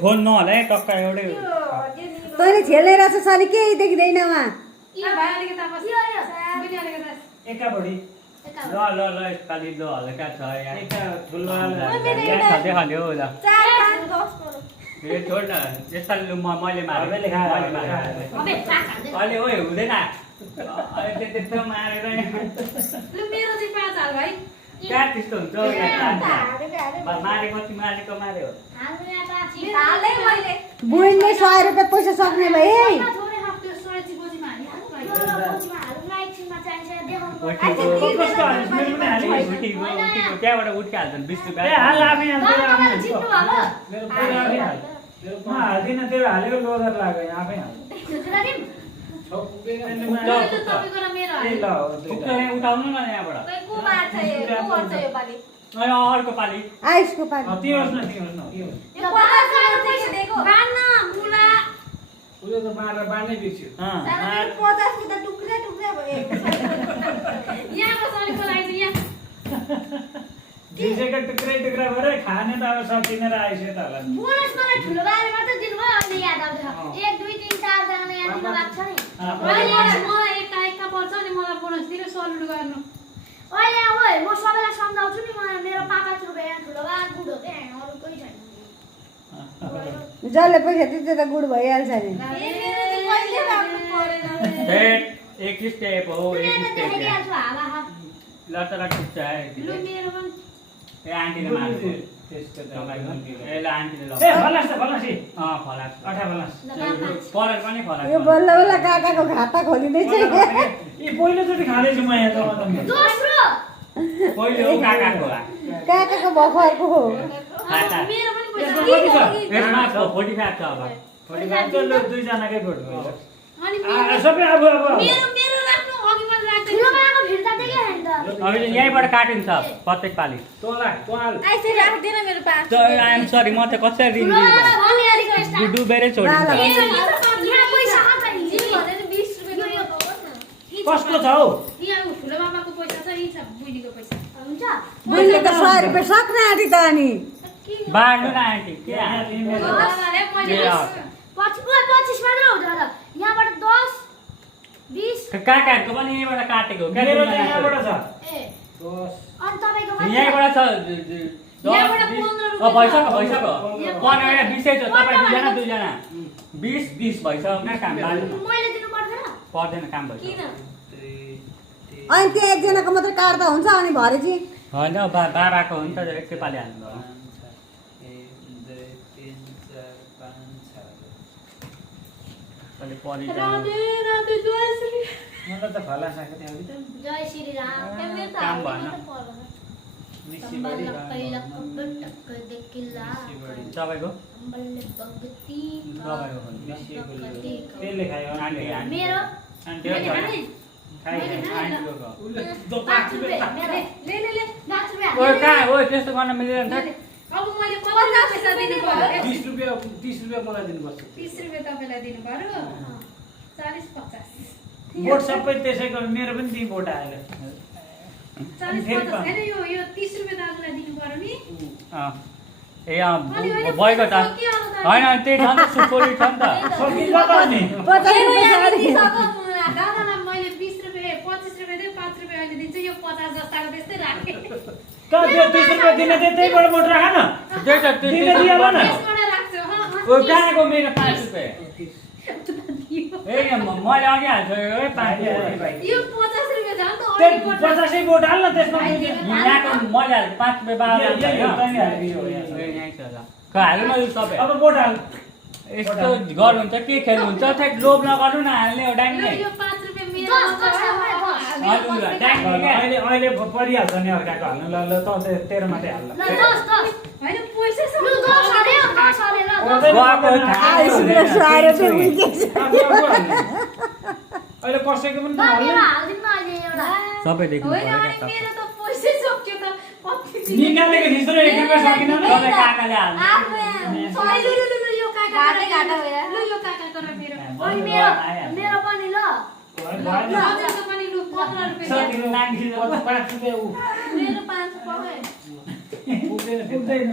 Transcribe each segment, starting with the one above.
Phone नहोला है टक्क एउटै तैँले खेल्ने रहेछ साली केही देखिँदैन उहाँ एकापट्टि ल ल ल यसपालि ल हल्का छ यहाँ एका ठुलवाला देखाल्यो ल ए छोड न यसपालि लु मैले मारेँ अहिले ओए हुँदैन त्यस्तो मारेर कहाँ त्यस्तो हुन्छ मारे कति मारेको मार्यो बुढीले 100 रुपियाँ पैसा सक्ने भए त्यहाँबाट उठिहाल्छन् 20 रुपियाँ हाल्दिनँ तेरो हालेको लोदर लाग्यो आफै उठाउनु न यहाँबाट अर्को पालि आइसको पानी तिहोस् न उसले त बाँड्नै बिर्स्यो जिसेको टुक्रै टुक्रा भएर खाने त अब सकिनेर आइसक्यो त होला जसले पैसा दिन्छ त गुड भइहाल्छ नि एक स्टेप हो एक स्टेप लटरा टुच्छ ए आन्टीले मार्यो त्यसको त ए ल आन्टीले ल फलासी फलास अठा फलास पलर पनि फलास यो बल्ल बल्ल काकाको खाता खोलिँदैछ यी पहिलोचोटि खाँदैछु म यहाँ पहिले हो काकाको काकाको भर्खरको हो खाता यसमा 45 छ अब 45 ल दुईजनाकै फोटो सबै अब अहिले यहीँबाट काटिन्छ प्रत्येक पालि आइएम सरी म त कसरी दिन्छु डुबेरै छोडिन्छ कसको छ हौ बुझ्ने त 100 रुपियाँ सक्ने आँटी त अनि बाँड्नु न आन्टी के काकाहरूको पनि यहीँबाट काटेको हो मेरो त यहाँबाट छ यहीँबाट छ भइसक्यो 15 20 छ तपाईँ दुईजना 20 भइसक्यो कहाँ काम पर्दैन काम भइसक्यो अनि त्यो एकजनाको मात्रै काट्दा हुन्छ अनि भरे चाहिँ होइन बाबाको हो नि त एकैपालि हाल्नु मलाई त फलास आएको थियो अघि त जय श्री राम काम भएन तपाईँको त्यसले खायो मेरो कहाँ हो त्यस्तो गर्न मिल्दैन अब मैले 50 पैसा दिनु पर्यो 30 रुपैयाँ मलाई दिनुपर्छ 30 रुपैयाँ तपाईलाई दिनु पर्यो 40 50 बोट सबै त्यसै गरी मेरो पनि ती बोट आयो 40 50 हैन यो 30 रुपैयाँ दाजुलाई दिनु पर्यो नि ए भएको त होइन त्यही छ नि त सुकोली छ नि त सकिन्छ त नि 50 रुपियाँ दादालाई मैले 20 रुपैयाँ 25 रुपैयाँ दिए 5 रुपैयाँ अहिले दिन्छु यो 50 जस्ताको त्यस्तै राखे कहाँ त्यो 30 रुपैयाँ दिने त्यहीबाट बोट राख न त्यही त दिने दिएला न त्यसबाट राख्छु ओ कहाँको मेरो 5 रुपैयाँ ए मैले अघि हाल्छु है 5 रुपैयाँ यो 50 रुपैयाँ छ नि त त्यो 50 बोट हाल न त्यसमा यहाँको मैले हाल्छु 5 रुपैयाँ बाबा हाल्नु न यो सबै अब बोट हाल यस्तो गर्नुहुन्छ के खेल्नुहुन्छ ठ्याक लोभ नगर्नु न हाल्ने हो डाइम नै यो 5 रुपैयाँ मेरो अहिले परिहाल्छ नि अर्काको हाल्नु ल त तेरो मात्रै हाल हैन पैसा छ अहिले कसैको पनि सबै देख्नु होइन मेरो त पैसा सक्यो त निकालेको थिइस् र 1 रुपैयाँ सकिन सबै काकाले हाल्नु यो काका ल यो काका तर मेरो भयो 15 रुपैयाँ सकिन नानी 5 रुपैयाँ ऊ मेरो 5 पाए पुग्दैन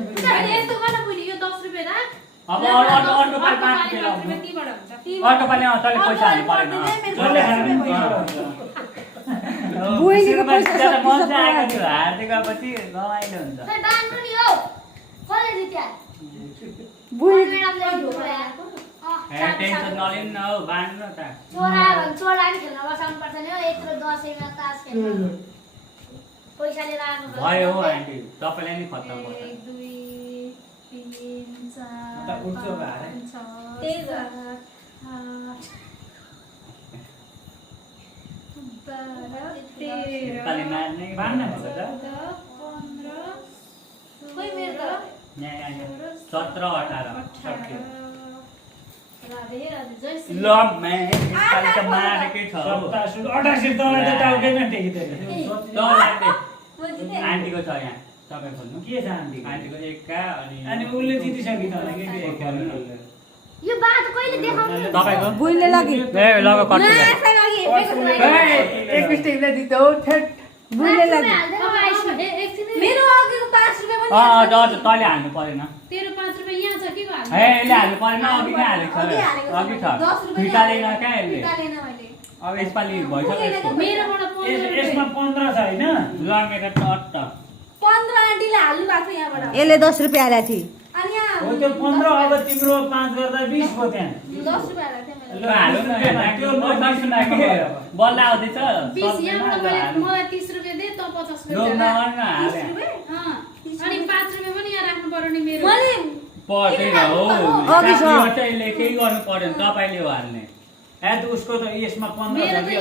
यस्तो गर्न पुग्यो यो 10 रुपैयाँ राख अब अर्को पालि 5 रुपैयाँ लाउनु तीबाट हुन्छ अर्को पालि तैँले पैसा हाल्नु परेन जसले खाने पैसा बुढीको पैसा ज्यादा सकिन्छ मजा आएको थियो हार्दै गएपछि रमाइलो हुन्छ बुढी टेन्सन नलिनु न हौ बाँड्नु न त भयो हौ आन्टी तपाईँलाई नि खत्तम पर्छ 1 2 3 त उठ्छ भारे 4 पालि मार्ने बाँड्न भन्छ त 15 खोइ मेरो त यहाँ 17 18 सक्यो राधे राधे जय श्री ल मैं यसपालि त मारेकै छ हौ 88 तँलाई त टाउकैमा टेकिदियो आन्टीको छ यहाँ तपाईँ खोल्नु के छ आन्टी आन्टीको एक्का अनि उसले जितिसक्यो तँलाई के तपाईँको बुढीले लगी ए लग कट्छु बुढीले लगी मेरो अघिको 5 रुपैयाँ पनि तैँले हाल्नु परेन तेरो 5 रुपैयाँ यहाँ छ के को हाल्नु ए यसले हाल्नु परेन अघि नै हालेको छ अघि छ 10 रुपैयाँ फिटालेन क्या यसले फिटालेन मैले अब यसपालि भइसक्यो यसको मेरोबाट 15 यसमा 15 छ हैन ल मेरो टट्ट 15 आन्टीले हाल्नु भएको थियो यहाँबाट यसले 10 रुपियाँ हालेको थियो अनि यहाँ हो त्यो 15 अब तिम्रो 5 गर्दा 20 भयो त्यहाँ 10 रुपैयाँ हालेको थियो मैले ल हाल्नु न त्यो म दर्शन के बल्ल आउँदैछ 20 यहाँबाट मैले मलाई 30 रुपैयाँ दे त 50 लो रुपैयाँ नगर्नु हाले अनि 5 रुपैयाँ पनि यहाँ राख्नु पर्यो नि मेरो पर्दैन हो अघि छ। साथीहरूले केही गर्नु पर्दैन तपाईँले हो हाल्ने ए त उसको त यसमा 15 मेरो छ त कि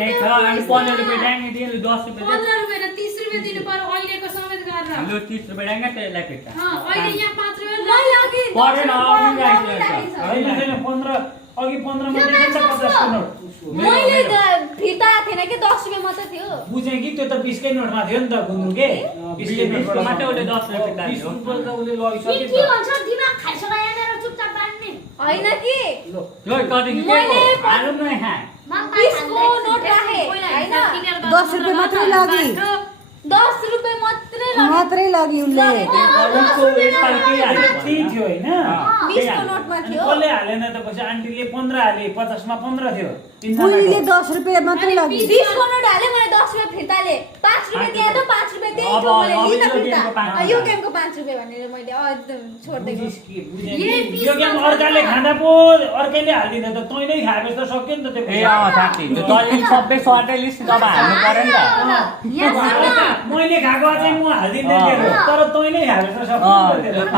यही छ अनि 15 रुपियाँ ड्याङ्गे दिए 10 रुपियाँ 15 रुपैयाँ र 30 रुपैयाँ दिनु पर्यो अहिलेको समेत गरेर लु 30 रुपियाँ ड्याङ्गे त्यसलाई फिर्ता अहिले यहाँ 5 रुपैयाँ अघि परेन अघि राखेको हैन हैन 15 अघि 15 मा लेखेछ 50 को नोट मैले फिर्ता थिएन कि 10 रुपैयाँ मात्र थियो बुझे कि त्यो त 20 कै नोटमा थियो नि त गुन्द्रु के 20 कै नोटमा मात्रै उसले 10 रुपियाँ फिर्ता 20 दियो रुपैयाँ त उसले लगिसक्यो हैन कि ल कति के हाल्नु न यहाँ 20 को नोट राखे हैन 10 रुपियाँ मात्रै लगी 10 रुपैयाँ मात्रै लगी उसले उसको यसपालि के हाल्नु त्यही थियो हैन 20 को नोटमा थियो कसले हालेन त पछि आन्टीले 15 हाले 50 मा 15 थियो बुढीले 10 रुपियाँ मात्रै लगी 20 को नोट हाले मैले 10 रुपैयाँ फिर्ताले 5 रुपैयाँ दिए त 5 रुपैयाँ त्यही थियो मैले लिन फिर्ता यो गेमको 5 रुपैयाँ भनेर मैले छोड्दै यो गेम अर्काले खाँदा पो अर्कैले हाल्दिन त तैँले खाएपछि त सक्यो नि त त्यो ए साथी त्यो तैँले सबै सर्टै लिस्ट जब हाल्नु पर्यो नि त मैले खाएको चाहिँ म हाल्दिनँ तर तैँले खाएपछि त सक्यो नि त त्यो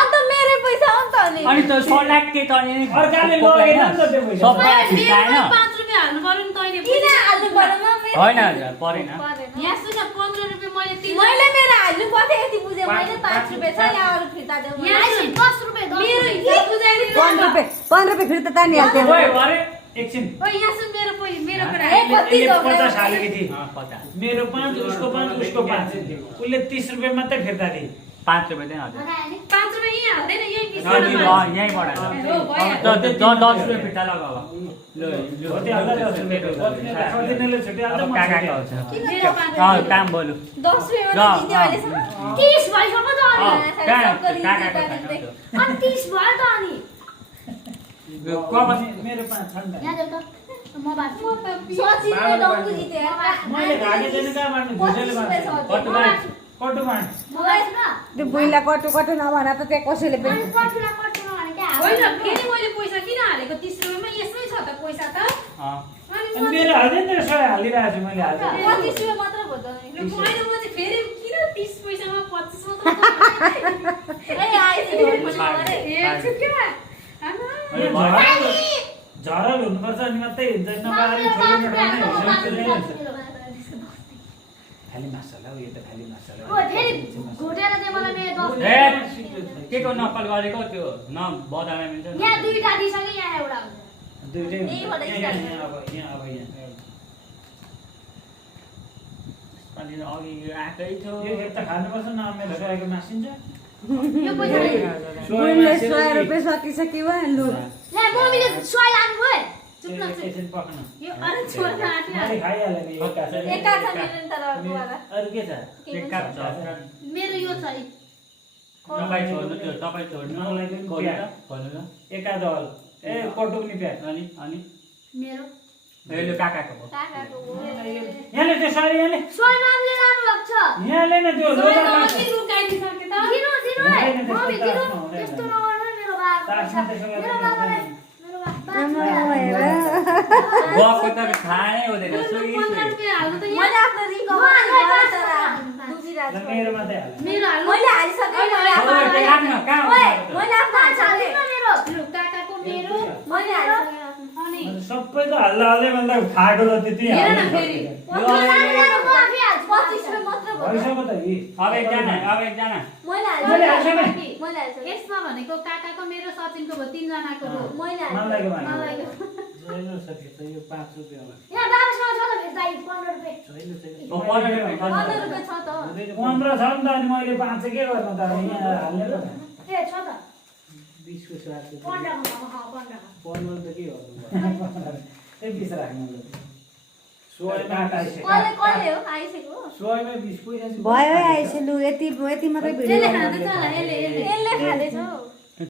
अन्त मेरो पैसा हो नि त अनि अनि त सलाक के तैँले अर्काले लगेन नि त त्यो पैसा सबै फिर्ताएन 5 रुपैयाँ हाल्नु पर्यो नि तैँले किन हाल्नु पर्यो होइन परेन यहाँ सुन 15 रुपैयाँ मैले मेरो हाल्नु पर्थ्यो यति बुझे मैले 5 रुपैयाँ छ यहाँ अरु फिर्ता देऊ यहाँ 10 रुपैयाँ मेरो हिसाब बुझाइदिनु 15 रुपियाँ फिर्ता तानी हाल्थ्यो ओए अरे एकछिन ओ यहाँ सुन मेरो मेरो कुरा यसले 50 हालेकी थिए 50 मेरो 5 उसको 5 उसको 5 उसले 30 रुपैयाँ मात्रै फिर्ता दिए 5 रुपियाँ दिन हजुर 5 रुपैयाँ यही हाल्दैन यही 20 अनि रुपैयाँ यहीँबाट हो, 10 रुपियाँ फिर्ता लगाऊ ल होते हाल्दा 10 रुपैयाँ कतिजनाले छुट्टी हाल्दा म काकाको छुट्टी हुन्छ मेरो 5 काम बोलु 10 रुपैयाँ मात्र दिन्थ्यो अहिलेसम्म 30 भइसक्यो त अनि 30 भयो त अनि मेरो 5 छ नि त यहाँ देऊ त म बात सचिनले डङ्गु जित्यो यार मैले खाके छैन कहाँ बाँड्नु झुसेले बाँड्नु कटु बाँड मोबाइल न त्यो बुढीलाई कटु कटु नभन त त्यहाँ कसैले पनि कटुला कटुला भनेको होइन फेरि मैले पैसा किन हालेको 30 रुपैयाँमा यसमै छ त पैसा त अनि अनि मेरो हाल्दैन नि 100 हालिरहेको छु मैले हाल्छु 25 रुपैयाँ मात्र भयो त अनि होइन म चाहिँ फेरि किन 30 पैसामा 25 मात्र ए आइस ए चुक्या झरल हुनुपर्छ अनि मात्रै हुन्छ नभए ठुलो नठाउने खाली मसला हो यो त खाली मसला ओ फेरि घोटेर चाहिँ मलाई मेरो 10 ए के को नकल गरेको त्यो न बदामा मिल्छ यहाँ दुईटा दिइसक्यो यहाँ एउटा हुन्छ दुईटै हुन्छ यहीबाट यहाँ स्टार्ट अनि अघि आकै थियो यो खेप त खानुपर्छ न मेरो सोयाको मासिन्छ यो पैसा बुढीले 100 रुपियाँ सकिसक्यो लु ल्या मम्मीले सोय लानु भयो चुप न, चुप। एकैछिन पक्न यो अरे छोड्न आँट्यो। मैले खाइहालेँ नि एका छ एका छ मेरो नि तर अर्कोवाला। अरू के छ एक कप छ मेरो यो छ तपाईँ छोड्नु त्यो तपाईँ छोड्नु मलाई पनि खोल्नु प्याज। त खोल्नु त एका दल ए कटुक्ने प्याज अनि मेरो यो काकाको हो काकाको हो। यहाँले त्यो साडी यहाँले सोनामले लानुभएको छ। यहाँले न त्यो लोजा सोनामले लुकाइदिसके त। दिनु, दिनु है। मम्मी दिनु। त्यस्तो नगर्नु मेरो बाबा। तासमा त्यसो गरेर मेरो बाबालाई मेरो बाबा। गएको त खानै हुँदैन सो 15 रुपैयाँ हाल्नु त यहाँ। मैले आफ्नो रिङ गरेर तर दुबिराज मेरो मात्रै हाल मेरो हाल्नु। मैले हालिसकेँ मैले आफ्नो राख्न कहाँ ओए हुन्छ मैले आफ्नो हालिसकेँ मेरो मेरो काकाको मेरो मैले हालिसकेँ अनि सबै त हल्ला हल्लै भन्दा फाटो त त्यति हेर न हाल्नु फेरि। सक्दैन। 25 रुपैयाँ मात्र भयो भइसक्यो त यी अब एकजना मैले मैले हालिसकेँ हालिसकेँ। मैले हालिसकेँ यसमा भनेको काकाको मेरो सचिनको भयो 3 जनाको हो। मैले मान्दाको हालिसकेँ मान्दा मलाई छैन सके त यो 5 रुपैयाँमा यहाँ बाबासँग छ त भेट्दै 15 रुपैयाँ। छैन छैन 15 रुपैयाँ छ त 15 छ नि त अनि मैले 5 चाहिँ के गर्नु त यहाँ हाल्ने त ए छ त 20 को स्वाद 15 मा 15 मा। 15 त के गर्नु ए 20 राख्नु सोयमा आइसक्यो कहिले कहिले हो आइसक्यो सोयमा 20 पैसा भयो है आइसे लु यति यति मात्रै भिडियो यसले खाँदैछ होला यसले यसले खाँदैछ